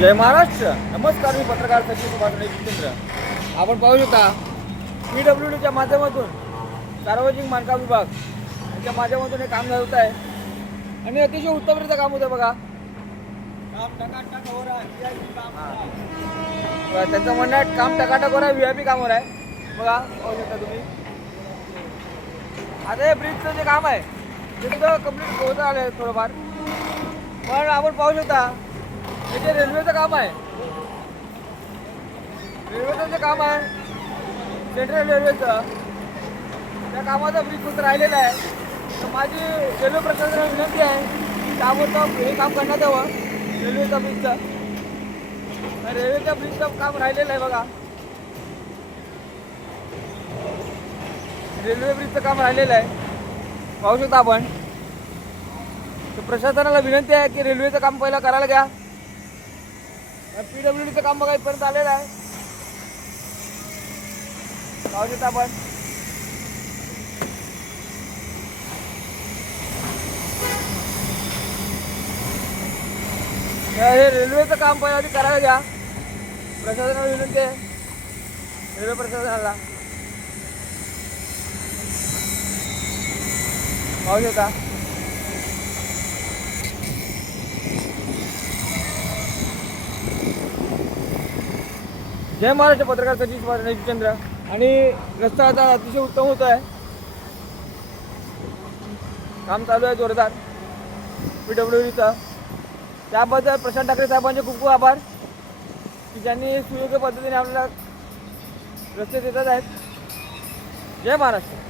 जय महाराष्ट्र. नमस्कार, मी पत्रकार सचिन सुभाष जितेंद्र. आपण पाहू शकता PWDच्या माध्यमातून सार्वजनिक बांधकाम विभाग याच्या माध्यमातून हे काम होत आहे आणि अतिशय उत्तमरित्या काम होतं बघा. त्यांचं म्हणणं आहे काम टकाटक आहे, VIP कामावर आहे बघा. पाहू शकता तुम्ही. आता हे ब्रिजचं जे काम आहे ते सुद्धा कंप्लीट होत आलं आहे थोडंफार. पण आपण पाहू शकता हे जे रेल्वेचं काम आहे, रेल्वेचं जे काम आहे सेंट्रल रेल्वेचं, त्या कामाचा ब्रिज फक्त राहिलेला आहे. तर माझी रेल्वे प्रशासनाला विनंती आहे की ताबडतोब हे काम करण्यात यावं रेल्वेचं ब्रिजचं. रेल्वेच्या ब्रिजचं काम राहिलेलं आहे बघा. रेल्वे ब्रिजचं काम राहिलेलं आहे, पाहू शकता आपण. तर प्रशासनाला विनंती आहे की रेल्वेचं काम पहिलं करायला घ्या. PWDचं काम बघा इथपर्यंत आलेलं आहे, पाहू शकता आपण. हे रेल्वेचं काम पहिलं आधी करायला घ्या. प्रशासनाला विनंती आहे, रेल्वे प्रशासनाला. पाहू शकता. जय महाराष्ट्र. पत्रकार सचिन सुभाष जितेंद्र. आणि रस्ता आता अतिशय उत्तम होत आहे, काम चालू आहे जोरदार PWDचं. त्याबद्दल प्रशांत ठाकरे साहेबांचे खूप खूप आभार की ज्यांनी सुयोग्य पद्धतीने आपल्याला रस्ते देतात आहेत. जय महाराष्ट्र.